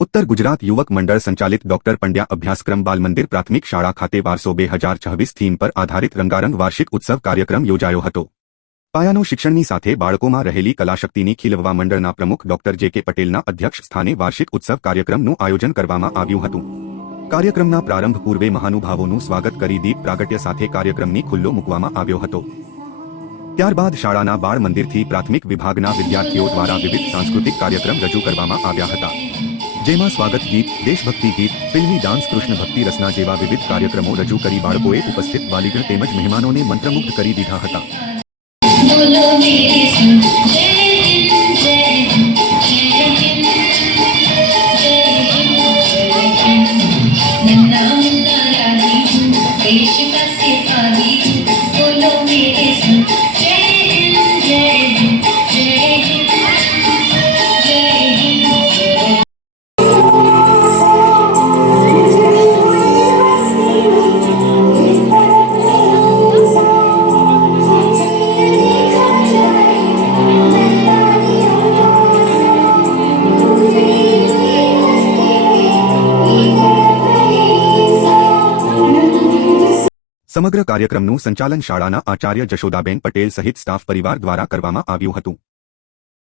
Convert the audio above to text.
ઉત્તર ગુજરાત યુવક મંડળ સંચાલિત ડોક્ટર પંડ્યા અભ્યાસક્રમ બાલમંદિર પ્રાથમિક શાળા ખાતે વારસો 2026 થીમ પર આધારિત રંગારંગ વાર્ષિક ઉત્સવ કાર્યક્રમ યોજાયો હતો। પાયાનું શિક્ષણની સાથે બાળકોમાં રહેલી કલાશક્તિની ખીલવવા મંડળના પ્રમુખ ડોક્ટર જે.કે. પટેલના અધ્યક્ષ સ્થાને વાર્ષિક ઉત્સવ કાર્યક્રમનું આયોજન કરવામાં આવ્યું હતું। કાર્યક્રમના પ્રારંભ પૂર્વે મહાનુભાવોનું સ્વાગત કરી દીપ પ્રાગટ્ય સાથે કાર્યક્રમની ખુલ્લો મૂકવામાં આવ્યો હતો। ત્યારબાદ શાળાના બાળ મંદિરથી પ્રાથમિક વિભાગના વિદ્યાર્થીઓ દ્વારા વિવિધ સાંસ્કૃતિક કાર્યક્રમ રજૂ કરવામાં આવ્યા હતા, જેમાં સ્વાગત ગીત, દેશભક્તિ ગીત, ફિલ્મી ડાન્સ, કૃષ્ણ ભક્તિ રસના જેવા વિવિધ કાર્યક્રમો રજૂ કરી બાળકોએ ઉપસ્થિત વાલીગણ તેમજ મહેમાનોને મંત્રમુગ્ધ કરી દીધા હતા। સમગ્ર કાર્યક્રમનું સંચાલન શાળાના આચાર્ય જશોદાબેન પટેલ સહિત સ્ટાફ પરિવાર દ્વારા કરવામાં આવ્યું હતું।